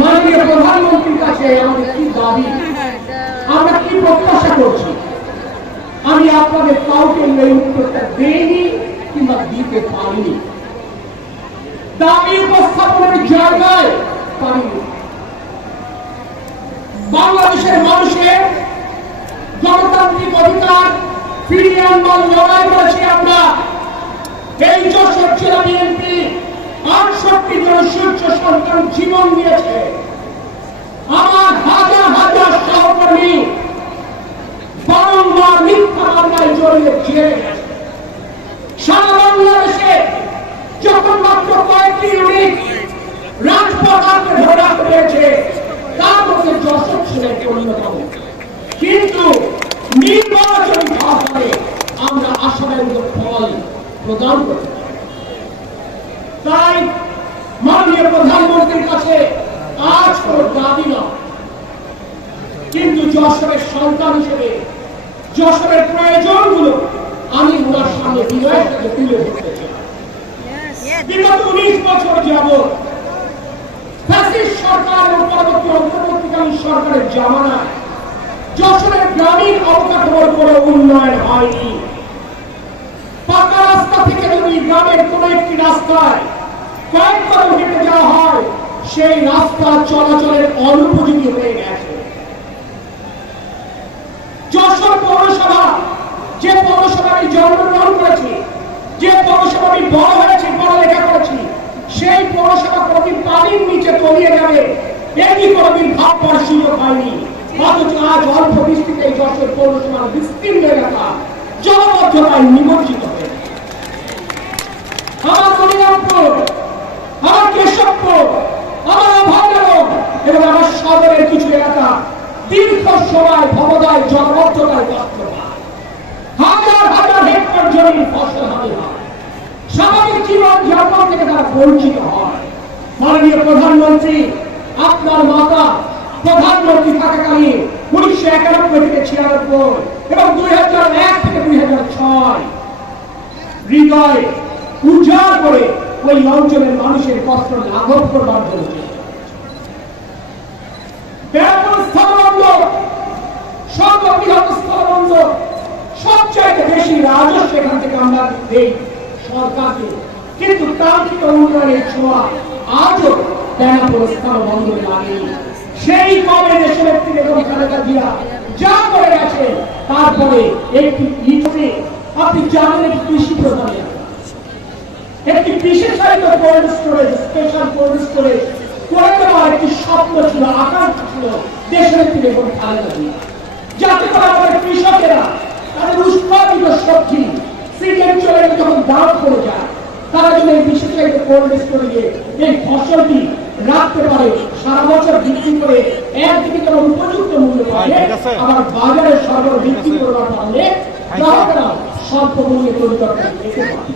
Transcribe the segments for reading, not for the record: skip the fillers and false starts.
মাননীয় প্রধানমন্ত্রীর কাছে আমাদের কি দাবি, আমরা কি প্রত্যাশা করছি, আমি আপনাদের কাউকে এই উত্তরটা দেইনি কিংবা দিতে পারিনি। দাবি উপস্থাপনের জায়গায় পারিনি। বাংলাদেশের মানুষের গণতান্ত্রিক অধিকার ফিরিয়ে আনবার লড়াই করেছি আমরা। এই যশোর জেলা বিএনপি 68 জন সূর্য সন্তান জীবন দিয়েছে। আমার হাজার হাজার সহকর্মী বারংবার মিথ্যা মামলায় জড়িয়ে জেলে গেছে। সারা বাংলাদেশে যখন মাত্র কয়েকটি ইউনিট রাজপথ আটকে ধরে রাখতে পেরেছে, তার মধ্যে যশোর ছিলেন অন্যতম। কিন্তু নির্বাচন ভাষায় আমরা আশাবাদী ফল প্রদান করতে পারি। তাই মাননীয় প্রধানমন্ত্রীর কাছে আজ কোন দাবি নয়, কিন্তু যশোরের সন্তান হিসেবে যশোরের প্রয়োজনগুলো আমি ওনার সামনে বিনয়ের সাথে তুলে ধরতে চাই। বিগত 19 বছর যাবৎ ফ্যাসিস্ট সরকার এবং পরবর্তী অন্তর্বর্তীকালীন সরকারের জামানায় যশোরের গ্রামীণ অবকাঠামোর কোনো উন্নয়ন হয়নি। পাকা রাস্তা থেকে যদি গ্রামের কোন একটি রাস্তায় কয়েক কদম হেঁটে যাওয়া হয়, সেই রাস্তা চলাচলের অনুপযোগী হয়ে গেছে। যশোর পৌরসভা, যে পৌরসভা আমি জন্মগ্রহণ করেছি, যে পৌরসভা আমি বড় হয়েছি, পড়ালেখা করেছি, সেই পৌরসভা কোনদিন পানির নিচে তলিয়ে যাবে এটি কোনদিন ভাববার সুযোগ হয়নি। অথচ আজ অল্প বৃষ্টিতে এই যশোর পৌরসভার বিস্তীর্ণ এলাকা জলবদ্ধতায় নিমজ্জিত হয়ে গেছে। আমার কলিরামপুর, আমার কেশবপুর, আমার অভয়নগর এবং আমার সদরের কিছু এলাকা দীর্ঘ সময় ভবদায় জলবদ্ধতায় কষ্ট পায়। হাজার হাজার হেক্টর জমির ফসল হানি হয়, স্বাভাবিক জীবন যাপন থেকে তারা বঞ্চিত হয়। মাননীয় প্রধানমন্ত্রী, আপনার মাতা প্রধানমন্ত্রী থাকাকালীন 1991 থেকে 96 এবং 2001 থেকে 2006 হৃদয় উজাড় করে ওই অঞ্চলের মানুষের কষ্ট লাঘব করবার জন্য সর্ববৃহৎ স্থলবন্দর, সবচাইতে বেশি রাজস্ব এখান থেকে আমরা দেই সরকারকে, কিন্তু কাঙ্ক্ষিত উন্নয়নের ছোঁয়া আজও বেনাপোল স্থলবন্দরে লাগেনি। সেই কবে দেশের থেকে খালেদা জিয়া যা করে গেছে, তারপরে একটি ইটে আপনি জানেন একটি কৃষি প্রধান একটি বিশেষায়িত cold storage, special cold storage করে দেওয়ার একটি স্বপ্ন ছিল, আকাঙ্ক্ষা ছিল দেশের থেকে খালেদা জিয়া, যাতে করে আমাদের কৃষকেরা তাদের উৎপাদিত সবজি সিজন চলে যখন দাম পড়ে যায়, তারা যদি এই বিশেষায়িত কোল্ড স্টোরেজে এই ফসলটি রাখতে পারে, সারা বছর বিক্রি করে একদিকে তারা উপযুক্ত মূল্য পায়, আবার বাজারে সরবরাহ বিক্রি করবার ফলে গ্রাহকরা স্বল্প মূল্যে পরিবর্তন পেতে পারে।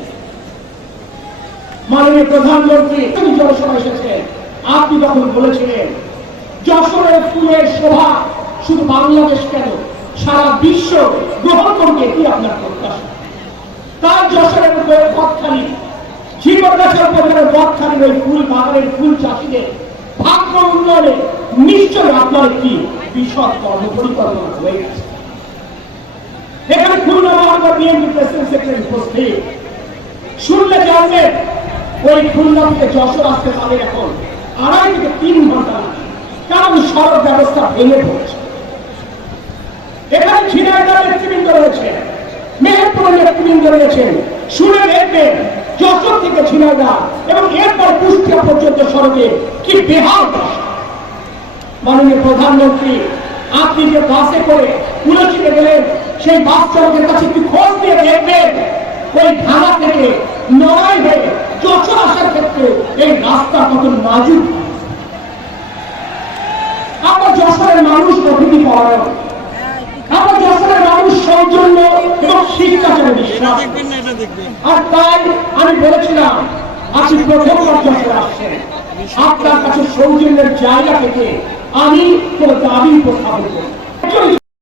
মাননীয় প্রধানমন্ত্রী জনসভা এসেছেন, আপনি তখন বলেছিলেন যশোরের ফুলের শোভা শুধু বাংলাদেশ কেন সারা বিশ্ব গ্রহণ করবে, কি আপনার প্রত্যাশা? তার যশোরের পথখানি জীবনগাছের উপজেলার পথখানির ওই ফুল বাগানের ফুল চাষীদের ভাগ্য উন্নয়নে নিশ্চয় আপনার একটি বিশদ কর্মপরিকল্পনা হয়ে গেছে। এখানে খুলনা মহানগর বিএনপি প্রেসিডেন্ট সেক্রেটারি উপস্থিত, শুনলে জানবেন ওই খুলনা থেকে যশোর আসতে পারে এখন 2.5 থেকে 3 ঘন্টা লাগে, কারণ সড়ক ব্যবস্থা ভেঙে পড়ছে। এখানে ঝিনাইদহের নেতৃবৃন্দ রয়েছে, মেহেরপুরের নেতৃবৃন্দ রয়েছেন, শুনে দেখবেন যশোর থেকে ঝিনাইদহ এবং এরপর কুষ্টিয়া পর্যন্ত সড়কে কি বেহাল দশা। মাননীয় প্রধানমন্ত্রী, আপনি যে বাসে করে পুলিশে গেলেন, সেই বাস চালকের কাছে একটু খোঁজ দিয়ে দেখবেন ওই ঢাকা থেকে নয় হয়ে যশোর আসার ক্ষেত্রে এই রাস্তা কত নাজুক। আমরা যশোরের মানুষ প্রকৃতি পরায়ণ, আমরা যশোরের মানুষ সৌজন্য এবং শিক্ষাচারে বিশ্বাস। আর তাই আমি বলেছিলাম, আপনি প্রথমবার যশোরে আসছেন, আপনার কাছে সৌজন্যের জায়গা থেকে আমি কোন দাবি উপস্থাপন করি।